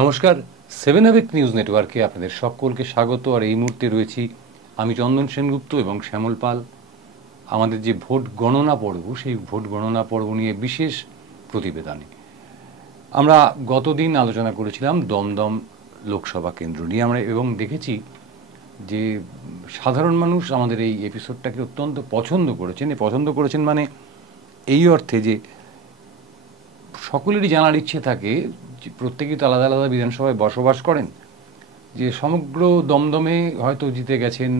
নমস্কার, seven আবেক news নেটওয়ার্কে আপনাদের সকলকে স্বাগত। আর এই মুহূর্তে রয়েছি আমি চন্দন সেনগুপ্ত এবং শ্যামল পাল। আমাদের যে ভোট গণনা পর্ব, সেই ভোট গণনা পর্ব নিয়ে বিশেষ প্রতিবেদনে আমরা গতদিন আলোচনা করেছিলাম দমদম লোকসভা কেন্দ্র নিয়ে আমরা, এবং দেখেছি যে সাধারণ মানুষ আমাদের এই এপিসোডটাকে অত্যন্ত পছন্দ করেছেন মানে এই অর্থে যে সকলেরই জানার ইচ্ছে থাকে, যে প্রত্যেকেই তো আলাদা আলাদা বিধানসভায় বসবাস করেন, যে সমগ্র দমদমে হয়তো জিতে গেছেন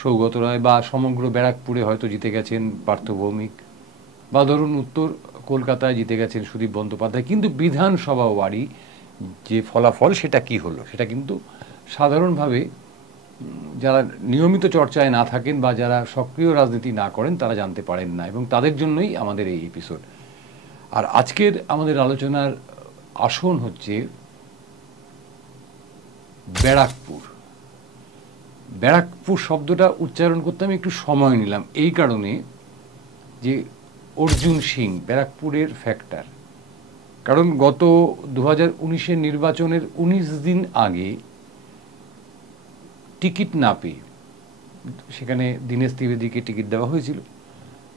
সৌগত রায়, বা সমগ্র ব্যারাকপুরে হয়তো জিতে গেছেন পার্থ ভৌমিক, বা ধরুন উত্তর কলকাতায় জিতে গেছেন সুদীপ বন্দ্যোপাধ্যায়, কিন্তু বিধানসভা ওয়ারি যে ফলাফল সেটা কি হলো সেটা কিন্তু সাধারণভাবে যারা নিয়মিত চর্চায় না থাকেন বা যারা সক্রিয় রাজনীতি না করেন তারা জানতে পারেন না, এবং তাদের জন্যই আমাদের এই এপিসোড। আর আজকের আমাদের আলোচনার আসন হচ্ছে ব্যারাকপুর। ব্যারাকপুর শব্দটা উচ্চারণ করতে আমি একটু সময় নিলাম এই কারণে যে অর্জুন সিং ব্যারাকপুরের ফ্যাক্টর। কারণ গত 2019-এর নির্বাচনের 19 দিন আগে টিকিট না পেয়ে, সেখানে দীনেশ ত্রিবেদীকে টিকিট দেওয়া হয়েছিল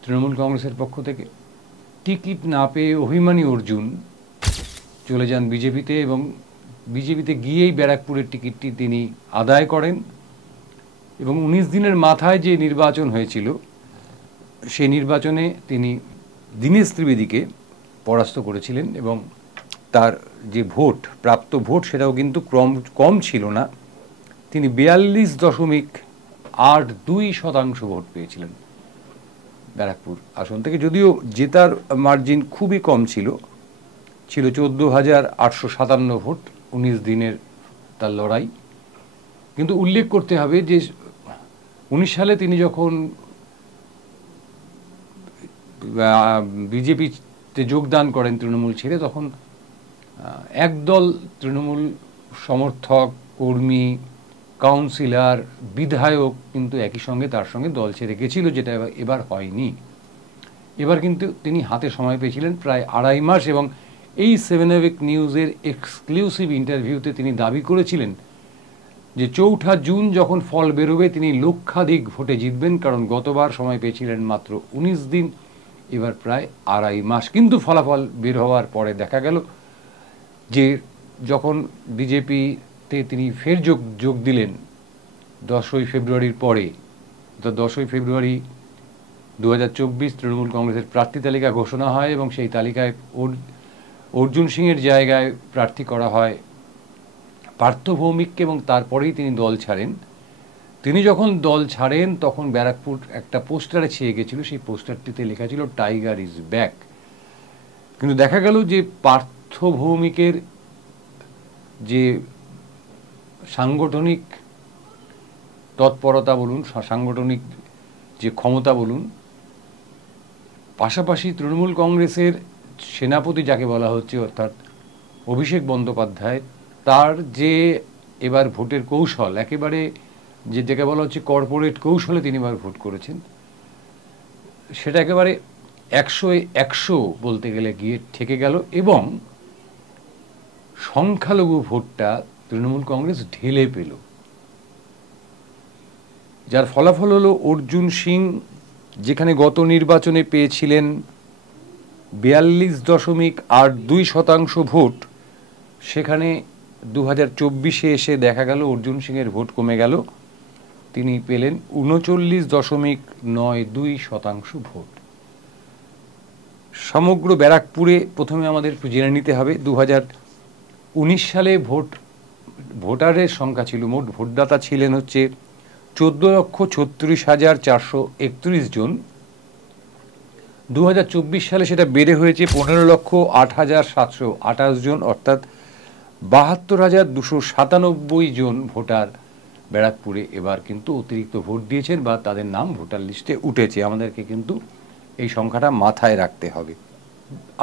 তৃণমূল কংগ্রেসের পক্ষ থেকে, টিকিট না পেয়ে অভিমানী অর্জুন চলে যান বিজেপিতে, এবং বিজেপিতে গিয়েই ব্যারাকপুরের টিকিটটি তিনি আদায় করেন, এবং 19 দিনের মাথায় যে নির্বাচন হয়েছিল সেই নির্বাচনে তিনি দীনেশ ত্রিবেদীকে পরাস্ত করেছিলেন, এবং তার যে ভোট, প্রাপ্ত ভোট, সেটাও কিন্তু কম ছিল না। তিনি 42.82% ভোট পেয়েছিলেন ব্যারাকপুর আসন থেকে, যদিও জেতার মার্জিন খুবই কম ছিল 14,857 ভোট। 19 দিনের তার লড়াই। কিন্তু উল্লেখ করতে হবে যে 19 সালে তিনি যখন বিজেপিতে যোগদান করেন তৃণমূল ছেড়ে, তখন একদল তৃণমূল সমর্থক, কর্মী, কাউন্সিলর, বিধায়ক কিন্তু একই সঙ্গে তার সঙ্গে দল ছেড়ে গেছিল, যেটা এবার হয়নি। এবার কিন্তু তিনি হাতে সময় পেয়েছিলেন প্রায় 2.5 মাস, এবং এই সেভেন আবেক নিউজের এক্সক্লুসিভ ইন্টারভিউতে তিনি দাবি করেছিলেন যে 4 জুন যখন ফল বেরোবে তিনি লক্ষাধিক ভোটে জিতবেন, কারণ গতবার সময় পেয়েছিলেন মাত্র 19 দিন, এবার প্রায় 2.5 মাস। কিন্তু ফলাফল বের হওয়ার পরে দেখা গেল যে যখন বিজেপিতে তিনি ফের যোগ দিলেন 10ই ফেব্রুয়ারির পরে, তো 10ই ফেব্রুয়ারি 2024 তৃণমূল কংগ্রেসের প্রার্থী তালিকা ঘোষণা হয়, এবং সেই তালিকায় অর্জুন সিংয়ের জায়গায় প্রার্থী করা হয় পার্থ ভৌমিককে, এবং তারপরেই তিনি দল ছাড়েন। তিনি যখন দল ছাড়েন তখন ব্যারাকপুর একটা পোস্টারে ছেয়ে গেছিল, সেই পোস্টারটিতে লেখা ছিল টাইগার ইজ ব্যাক। কিন্তু দেখা গেল যে পার্থ ভৌমিকের যে সাংগঠনিক তৎপরতা বলুন, সাংগঠনিক যে ক্ষমতা বলুন, পাশাপাশি তৃণমূল কংগ্রেসের সেনাপতি যাকে বলা হচ্ছে, অর্থাৎ অভিষেক বন্দ্যোপাধ্যায়, তার যে এবার ভোটের কৌশল, একেবারে যেটাকে বলা হচ্ছে কর্পোরেট কৌশলে তিনি এবার ভোট করেছেন, সেটা একেবারে 100-100 বলতে গেলে গিয়ে ঠেকে গেল, এবং সংখ্যালঘু ভোটটা তৃণমূল কংগ্রেস ঢেলে পেল, যার ফলাফল হলো অর্জুন সিং যেখানে গত নির্বাচনে পেয়েছিলেন 42.82% ভোট, সেখানে 2024-এ এসে দেখা গেল অর্জুন সিংয়ের ভোট কমে গেল, তিনি পেলেন 39.92% ভোট। সমগ্র ব্যারাকপুরে প্রথমে আমাদের একটু জেনে নিতে হবে 2019 সালে ভোটারের সংখ্যা ছিল, মোট ভোটদাতা ছিলেন হচ্ছে 14,36,431 জন। 2024 সালে সেটা বেড়ে হয়েছে 15,08,728 জন, অর্থাৎ 72,297 জন ভোটার ব্যারাকপুরে এবার কিন্তু অতিরিক্ত ভোট দিয়েছেন, বা তাদের নাম ভোটার লিস্টে উঠেছে। আমাদেরকে কিন্তু এই সংখ্যাটা মাথায় রাখতে হবে।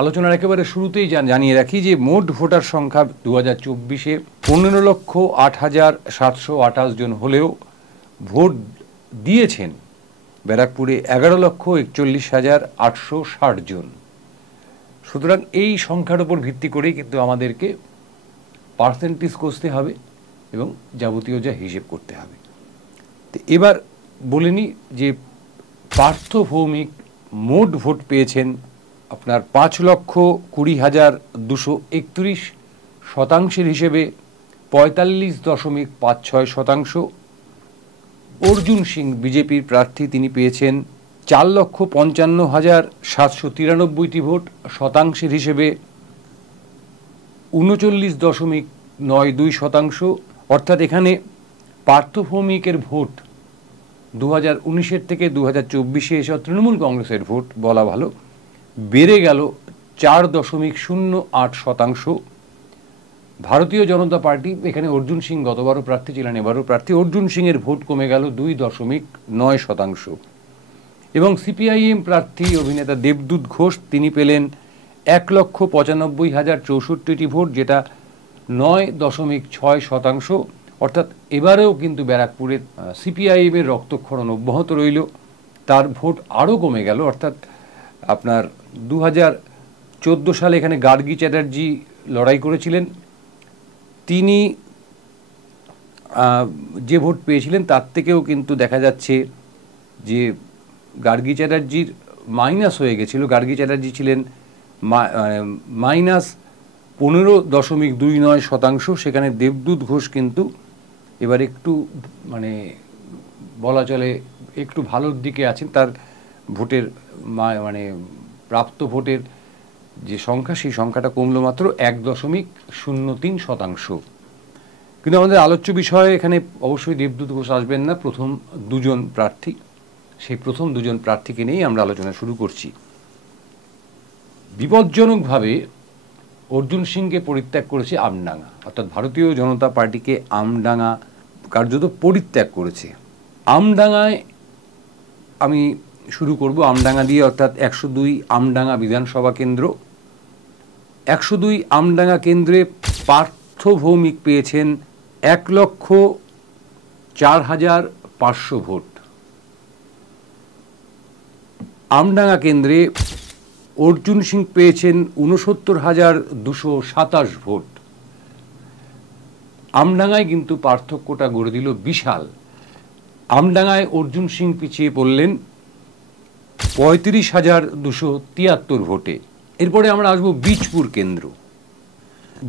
আলোচনার একেবারে শুরুতেই জানিয়ে রাখি যে মোট ভোটার সংখ্যা 2024-এ 15,08,728 জন হলেও ভোট দিয়েছেন ব্যারাকপুরে 11,41,860 জন। সুতরাং এই সংখ্যার উপর ভিত্তি করেই কিন্তু আমাদেরকে পার্সেন্টেজ কষতে হবে এবং যাবতীয় যা হিসেব করতে হবে। তো এবার বলে নিই যে পার্থ ভৌমিক মোট ভোট পেয়েছেন আপনার 5,20,231 শতাংশের হিসেবে 45.56%। অর্জুন সিং বিজেপির প্রার্থী, তিনি পেয়েছেন 4,55,793 ভোট, শতাংশের হিসেবে 39.92%। অর্থাৎ এখানে পার্থ ভৌমিকের ভোট 2019-এর থেকে 2024-এ এসে তৃণমূল কংগ্রেসের ভোট বলা ভালো বেড়ে গেল 4.08%। ভারতীয় জনতা পার্টি, এখানে অর্জুন সিং গতবারও প্রার্থী ছিলেন, এবারও প্রার্থী, অর্জুন সিংয়ের ভোট কমে গেল 2.9%। এবং সিপিআইএম প্রার্থী অভিনেতা দেবদূত ঘোষ, তিনি পেলেন 1,95,064টি ভোট, যেটা 9.6%। অর্থাৎ এবারেও কিন্তু ব্যারাকপুরে সিপিআইএমের রক্তক্ষরণ অব্যাহত রইল, তার ভোট আরও কমে গেল। অর্থাৎ আপনার 2014 সালে এখানে গার্গী চ্যাটার্জি লড়াই করেছিলেন, তিনি যে ভোট পেয়েছিলেন তার থেকেও কিন্তু দেখা যাচ্ছে যে গার্গী চ্যাটার্জির মাইনাস হয়ে গেছিল। গার্গী চ্যাটার্জি ছিলেন -15.29%, সেখানে দেবদূত ঘোষ কিন্তু এবার একটু মানে বলা চলে একটু ভালোর দিকে আছেন, তার ভোটের মানে প্রাপ্ত ভোটের যে সংখ্যা, সেই সংখ্যাটা কমলো মাত্র 1.03%। কিন্তু আমাদের আলোচ্য বিষয় এখানে অবশ্যই দেবদূত ঘোষ আসবেন না, প্রথম দুজন প্রার্থী, সেই প্রথম দুজন প্রার্থীকে নিয়েই আমরা আলোচনা শুরু করছি। বিপজ্জনকভাবে অর্জুন সিংকে পরিত্যাগ করেছে আমডাঙ্গা, অর্থাৎ ভারতীয় জনতা পার্টিকে আমডাঙ্গা কার্যত পরিত্যাগ করেছে। আমডাঙ্গায় আমি শুরু করব আমডাঙ্গা দিয়ে, অর্থাৎ 102 আমডাঙ্গা বিধানসভা কেন্দ্র। 102 আমডাঙ্গা কেন্দ্রে পার্থ ভৌমিক পেয়েছেন 1,04,500 ভোট। আমডাঙ্গা কেন্দ্রে অর্জুন সিং পেয়েছেন 69,227 ভোট। আমডাঙ্গায় কিন্তু পার্থক্যটা গড়ে দিল বিশাল। আমডাঙ্গায় অর্জুন সিং পিছিয়ে পড়লেন 35,273 ভোটে। এরপরে আমরা আসবো বীজপুর কেন্দ্র।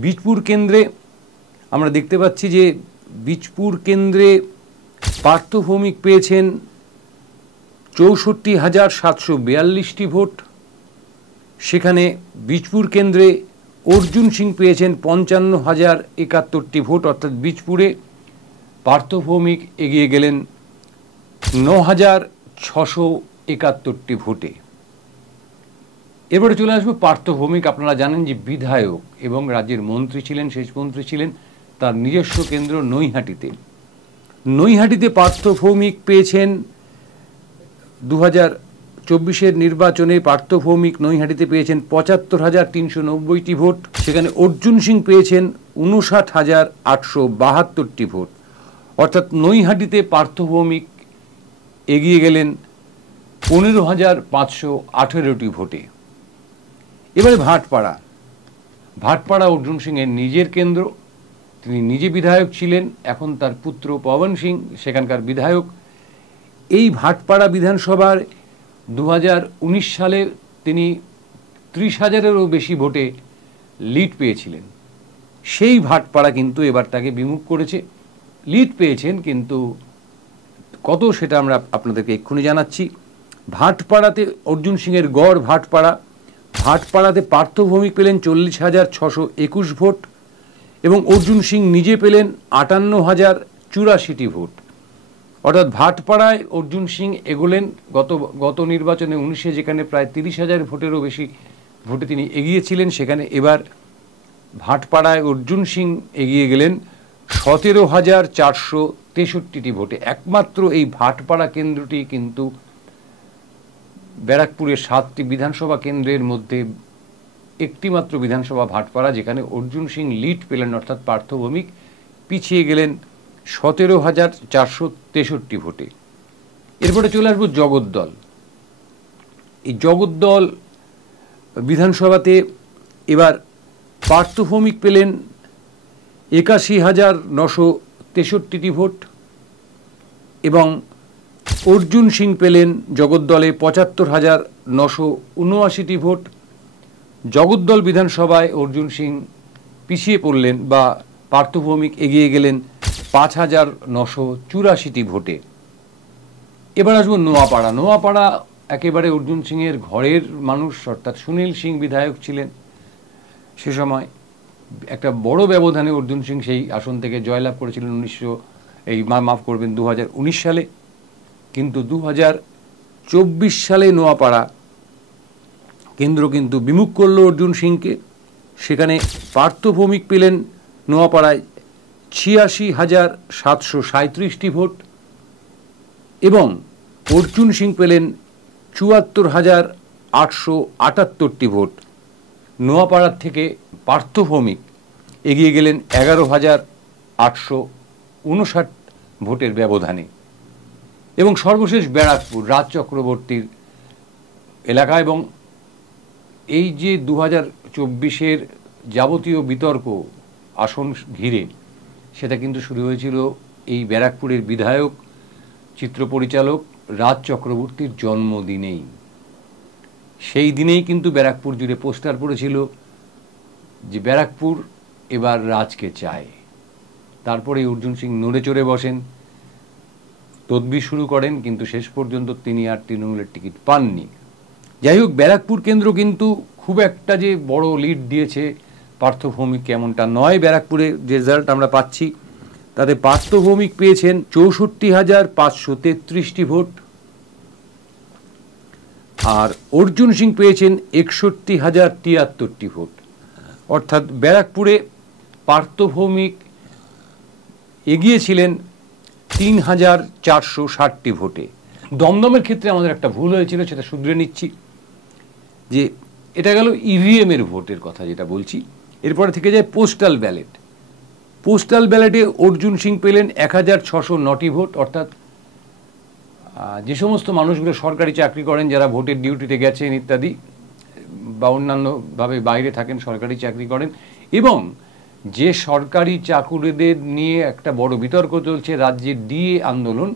বীজপুর কেন্দ্রে আমরা দেখতে পাচ্ছি যে বীজপুর কেন্দ্রে পার্থ ভৌমিক পেয়েছেন 64,742টি ভোট। সেখানে বীজপুর কেন্দ্রে অর্জুন সিং পেয়েছেন 55,071টি ভোট, অর্থাৎ বীজপুরে পার্থ ভৌমিক এগিয়ে গেলেন 9,671টি ভোটে। এবারে চলে আসবো পার্থ ভৌমিক, আপনারা জানেন যে বিধায়ক এবং রাজ্যের মন্ত্রী ছিলেন, সেচ মন্ত্রী ছিলেন, তার নিজস্ব কেন্দ্র নৈহাটিতে। নৈহাটিতে পার্থ ভৌমিক পেয়েছেন 2024-এর নির্বাচনে পার্থ ভৌমিক নৈহাটিতে পেয়েছেন 75,390টি ভোট। সেখানে অর্জুন সিং পেয়েছেন 59,872টি ভোট, অর্থাৎ নৈহাটিতে পার্থ ভৌমিক এগিয়ে গেলেন 15,518টি ভোটে। এবারে ভাটপাড়া। ভাটপাড়া অর্জুন সিংয়ের নিজের কেন্দ্র, তিনি নিজে বিধায়ক ছিলেন, এখন তার পুত্র পবন সিং সেখানকার বিধায়ক। এই ভাটপাড়া বিধানসভার 2019 সালে তিনি 30,000-এরও বেশি ভোটে লিড পেয়েছিলেন। সেই ভাটপাড়া কিন্তু এবার তাকে বিমুখ করেছে। লিড পেয়েছেন কিন্তু কত সেটা আমরা আপনাদেরকে এক্ষুনি জানাচ্ছি। ভাটপাড়াতে অর্জুন সিংয়ের গড় ভাটপাড়াতে পার্থ ভৌমিক পেলেন 40,621 ভোট এবং অর্জুন সিং নিজে পেলেন 58,084টি ভোট। অর্থাৎ ভাটপাড়ায় অর্জুন সিং এগোলেন গত নির্বাচনে 19-এ, যেখানে প্রায় 30,000 ভোটেরও বেশি ভোটে তিনি এগিয়েছিলেন, সেখানে এবার ভাটপাড়ায় অর্জুন সিং এগিয়ে গেলেন 17,463টি ভোটে। একমাত্র এই ভাটপাড়া কেন্দ্রটি কিন্তু ব্যারাকপুরের 7টি বিধানসভা কেন্দ্রের মধ্যে একটি মাত্র বিধানসভা ভাটপাড়া, যেখানে অর্জুন সিং লিড পেলেন, অর্থাৎ পার্থ ভৌমিক পিছিয়ে গেলেন 17,463 ভোটে। এরপরে চলে আসবো জগদ্দল। এই জগদ্দল বিধানসভাতে এবার পার্থ ভৌমিক পেলেন ৮১,৯৬৩টি ভোট এবং অর্জুন সিং পেলেন জগদ্দলে ৭৫,৯৭৯টি ভোট। জগদ্দল বিধানসভায় অর্জুন সিং পিছিয়ে পড়লেন বা পার্থ ভৌমিক এগিয়ে গেলেন ৫,৯৮৪টি ভোটে। এবার আসবো নোয়াপাড়া। নোয়াপাড়া একেবারে অর্জুন সিংয়ের ঘরের মানুষ, অর্থাৎ সুনীল সিং বিধায়ক ছিলেন সে সময়। একটা বড় ব্যবধানে অর্জুন সিং সেই আসন থেকে জয়লাভ করেছিলেন 2019 সালে। কিন্তু 2024 সালে নোয়াপাড়া কেন্দ্র কিন্তু বিমুখ করল অর্জুন সিংকে। সেখানে পার্থ ভৌমিক পেলেন নোয়াপাড়ায় ৮৬,৭৩৭টি ভোট এবং অর্জুন সিং পেলেন ৭৪,৮৭৮টি ভোট। নোয়াপাড়ার থেকে পার্থ ভৌমিক এগিয়ে গেলেন ১১,৮৫৯ ভোটের ব্যবধানে। এবং সর্বশেষ ব্যারাকপুর, রাজ চক্রবর্তীর এলাকা। এবং এই যে 2024-এর যাবতীয় বিতর্ক আসন ঘিরে, সেটা কিন্তু শুরু হয়েছিল এই ব্যারাকপুরের বিধায়ক চিত্র পরিচালক রাজ চক্রবর্তীর জন্মদিনেই। সেই দিনেই কিন্তু ব্যারাকপুর জুড়ে পোস্টার পড়েছিল যে ব্যারাকপুর এবার রাজকে চায়। তারপরে অর্জুন সিং নড়ে চড়ে বসেন, তদবির শুরু করেন, কিন্তু শেষ পর্যন্ত তিনি আর তৃণমূলের টিকিট পাননি। যাই হোক, ব্যারাকপুর কেন্দ্র কিন্তু খুব একটা যে বড় লিড দিয়েছে পার্থ ভৌমিক এমনটা নয়। ব্যারাকপুরে যে রেজাল্ট আমরা পাচ্ছি তাতে পার্থ ভৌমিক পেয়েছেন 64,533টি ভোট আর অর্জুন সিং পেয়েছেন 61,073টি ভোট। অর্থাৎ ব্যারাকপুরে পার্থ ভৌমিক এগিয়েছিলেন 3,460টি ভোটে। দমদমের ক্ষেত্রে আমাদের একটা ভুল হয়েছিল, সেটা শুধরে নিচ্ছি। যে এটা গেল ইভিএমের ভোটের কথা যেটা বলছি। এরপরে থেকে যায় পোস্টাল ব্যালট। পোস্টাল ব্যালটে অর্জুন সিং পেলেন 1,609টি ভোট। অর্থাৎ যে সমস্ত মানুষগুলো সরকারি চাকরি করেন, যারা ভোটের ডিউটিতে গেছেন ইত্যাদি, বা অন্যান্যভাবে বাইরে থাকেন, সরকারি চাকরি করেন, এবং যে সরকারি চাকুরিদের নিয়ে একটা বড় বিতর্ক চলছে রাজ্যের ডিএ আন্দোলন,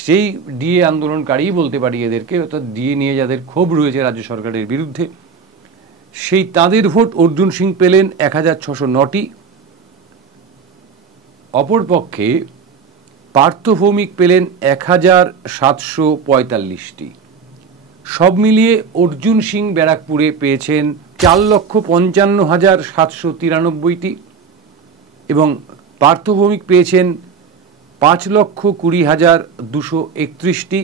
সেই ডিএ আন্দোলনকারী বলতে পারি এদেরকে, অর্থাৎ ডিএ নিয়ে যাদের ক্ষোভ রয়েছে রাজ্য সরকারের বিরুদ্ধে, সেই তাদের ভোট অর্জুন সিং পেলেন 1,609টি। অপরপক্ষে পার্থ ভৌমিক পেলেন 1,745টি। সব মিলিয়ে অর্জুন সিং ব্যারাকপুরে পেয়েছেন 4,55,793টি এবং পার্থ ভৌমিক পেয়েছেন 5,20,231টি।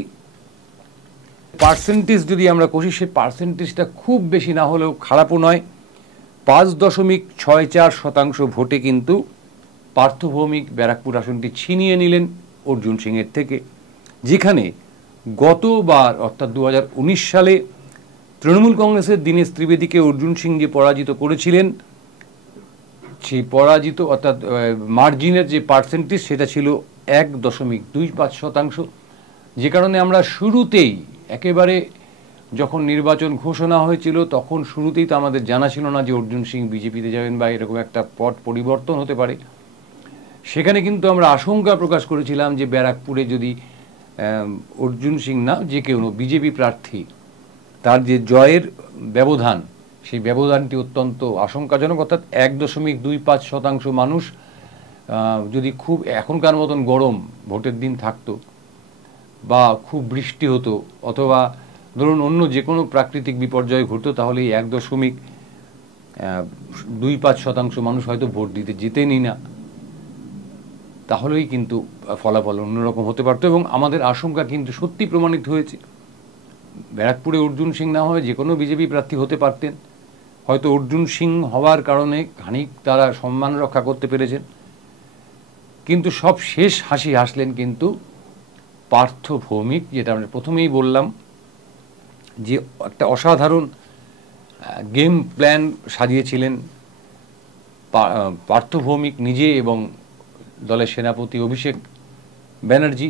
পার্সেন্টেজ যদি আমরা কষি, সে পার্সেন্টেজটা খুব বেশি না হলেও খারাপও নয়। 5.64% ভোটে কিন্তু পার্থ ভৌমিক ব্যারাকপুর আসনটি ছিনিয়ে নিলেন অর্জুন সিংয়ের থেকে। যেখানে গতবার অর্থাৎ 2019 সালে তৃণমূল কংগ্রেসের দীনেশ ত্রিবেদীকে অর্জুন সিং যে পরাজিত করেছিলেন, সেই পরাজিত অর্থাৎ মার্জিনের যে পার্সেন্টেজ সেটা ছিল 1.25%। যে কারণে আমরা শুরুতেই একেবারে যখন নির্বাচন ঘোষণা হয়েছিল তখন শুরুতেই তো আমাদের জানা ছিল না যে অর্জুন সিং বিজেপিতে যাবেন বা এরকম একটা পট পরিবর্তন হতে পারে। সেখানে কিন্তু আমরা আশঙ্কা প্রকাশ করেছিলাম যে ব্যারাকপুরে যদি অর্জুন সিং না, যে কেউ বিজেপি প্রার্থী, তার যে জয়ের ব্যবধান, সেই ব্যবধানটি অত্যন্ত আশঙ্কাজনক। অর্থাৎ 1.25% মানুষ যদি খুব এখনকার মতন গরম ভোটের দিন থাকতো বা খুব বৃষ্টি হতো অথবা ধরুন অন্য যে কোনো প্রাকৃতিক বিপর্যয় ঘটতো, তাহলে এই 1.25% মানুষ হয়তো ভোট দিতে যেতেনই না। তাহলেই কিন্তু ফলাফল অন্যরকম হতে পারত এবং আমাদের আশঙ্কা কিন্তু সত্যি প্রমাণিত হয়েছে। ব্যারাকপুরে অর্জুন সিং না হয়ে যে কোনো বিজেপি প্রার্থী হতে পারতেন। হয়তো অর্জুন সিং হওয়ার কারণে খানিক তারা সম্মান রক্ষা করতে পেরেছেন, কিন্তু সব শেষ হাসি হাসলেন কিন্তু পার্থ ভৌমিক। যেটা আমরা প্রথমেই বললাম যে একটা অসাধারণ গেম প্ল্যান সাজিয়েছিলেন পার্থ ভৌমিক নিজে এবং দলের সেনাপতি অভিষেক ব্যানার্জি।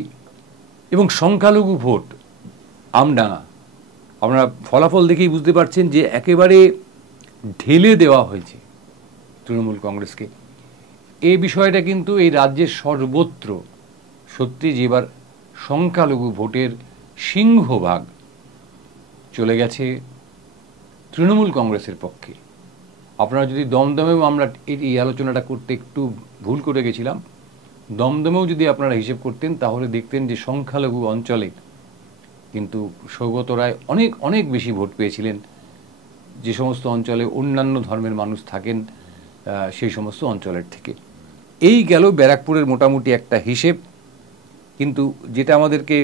এবং সংখ্যালঘু ভোট আমডাঙ্গা, আপনারা ফলাফল দেখেই বুঝতে পারছেন যে একেবারে ঢেলে দেওয়া হয়েছে তৃণমূল কংগ্রেসকে, এই বিষয়টা কিন্তু এই রাজ্যের সর্বত্র সত্যি যে এবার সংখ্যালঘু ভোটের সিংহভাগ চলে গেছে তৃণমূল কংগ্রেসের পক্ষে। আপনারা যদি দমদমেও, আমরা এই আলোচনাটা করতে একটু ভুল করে গেছিলাম, দমদমেও যদি আপনারা হিসেব করতেন তাহলে দেখতেন যে সংখ্যালঘু অঞ্চলে কিন্তু সৌগত রায় অনেক অনেক বেশি ভোট পেয়েছিলেন যে সমস্ত অঞ্চলে অন্যান্য ধর্মের মানুষ থাকেন সেই সমস্ত অঞ্চলের থেকে। এই গেল ব্যারাকপুরের মোটামুটি একটা হিসেব। কিন্তু যেটা আমাদেরকে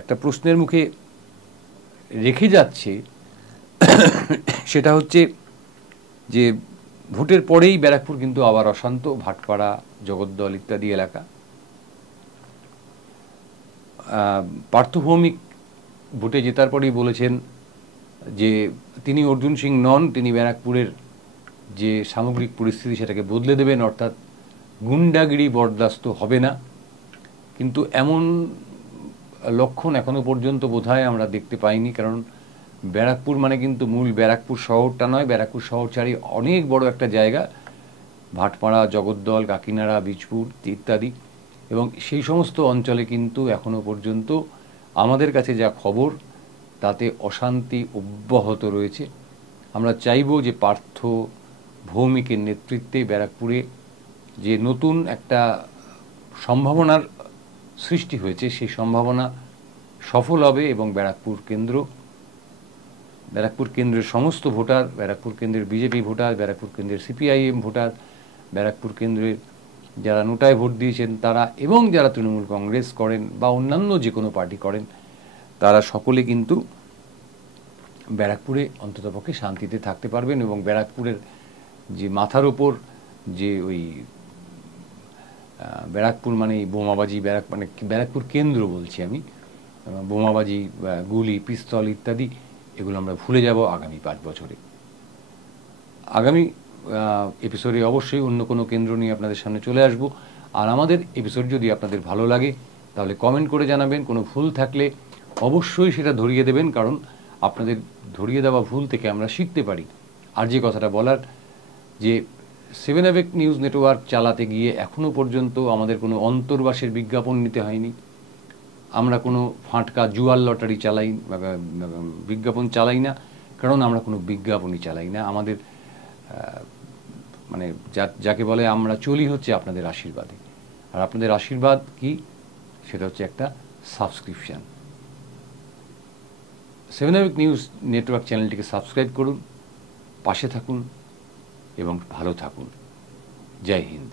একটা প্রশ্নের মুখে রেখে যাচ্ছে সেটা হচ্ছে যে ভোটের পরেই ব্যারাকপুর কিন্তু আবার অশান্ত, ভাটপাড়া, জগদ্দল ইত্যাদি এলাকা। পার্থ ভৌমিক ভোটে জেতার পরেই বলেছেন যে তিনি অর্জুন সিং নন, তিনি ব্যারাকপুরের যে সামগ্রিক পরিস্থিতি সেটাকে বদলে দেবেন, অর্থাৎ গুন্ডাগিরি বরদাস্ত হবে না। কিন্তু এমন লক্ষণ এখনো পর্যন্ত বোধহয় আমরা দেখতে পাইনি, কারণ ব্যারাকপুর মানে কিন্তু মূল ব্যারাকপুর শহরটা নয়, ব্যারাকপুর শহর ছাড়ি অনেক বড় একটা জায়গা, ভাটপাড়া, জগদ্দল, কাকিনাড়া, বীজপুর ইত্যাদি, এবং সেই সমস্ত অঞ্চলে কিন্তু এখনো পর্যন্ত আমাদের কাছে যা খবর তাতে অশান্তি অব্যাহত রয়েছে। আমরা চাইব যে পার্থ ভৌমিকের নেতৃত্বে ব্যারাকপুরে যে নতুন একটা সম্ভাবনার সৃষ্টি হয়েছে সেই সম্ভাবনা সফল হবে এবং ব্যারাকপুর কেন্দ্রের সমস্ত ভোটার, ব্যারাকপুর কেন্দ্রের বিজেপি ভোটার, ব্যারাকপুর কেন্দ্রের সিপিআইএম ভোটার, ব্যারাকপুর কেন্দ্রের যারা নোটায় ভোট দিয়েছেন তারা, এবং যারা তৃণমূল কংগ্রেস করেন বা অন্যান্য যে কোনো পার্টি করেন, তারা সকলে কিন্তু ব্যারাকপুরে অন্ততপক্ষে শান্তিতে থাকতে পারবেন। এবং ব্যারাকপুরের যে মাথার ওপর যে ওই ব্যারাকপুর মানে বোমাবাজি, ব্যারাকপুর কেন্দ্র বলছি আমি, বোমাবাজি, গুলি, পিস্তল ইত্যাদি, এগুলো আমরা ভুলে যাব আগামী 5 বছরে। আগামী এপিসোডে অবশ্যই অন্য কোনো কেন্দ্র নিয়ে আপনাদের সামনে চলে আসব। আর আমাদের এপিসোড যদি আপনাদের ভালো লাগে তাহলে কমেন্ট করে জানাবেন, কোনো ভুল থাকলে অবশ্যই সেটা ধরিয়ে দেবেন, কারণ আপনাদের ধরিয়ে দেওয়া ভুল থেকে আমরা শিখতে পারি। আর যে কথাটা বলার, যে 7 AVEC নিউজ নেটওয়ার্ক চালাতে গিয়ে এখনও পর্যন্ত আমাদের কোনো অন্তর্বাসের বিজ্ঞাপন নিতে হয়নি, আমরা কোনো ফাটকা জুয়ার লটারি বিজ্ঞাপন চালাই না, কারণ আমরা কোনো বিজ্ঞাপনই চালাই না। আমাদের মানে যাকে বলে আমরা চলি হচ্ছে আপনাদের আশীর্বাদে। আর আপনাদের আশীর্বাদ কি? সেটা হচ্ছে একটা সাবস্ক্রিপশান। 7 AVEC নিউজ নেটওয়ার্ক চ্যানেলটিকে সাবস্ক্রাইব করুন, পাশে থাকুন এবং ভালো থাকুন। জয় হিন্দ।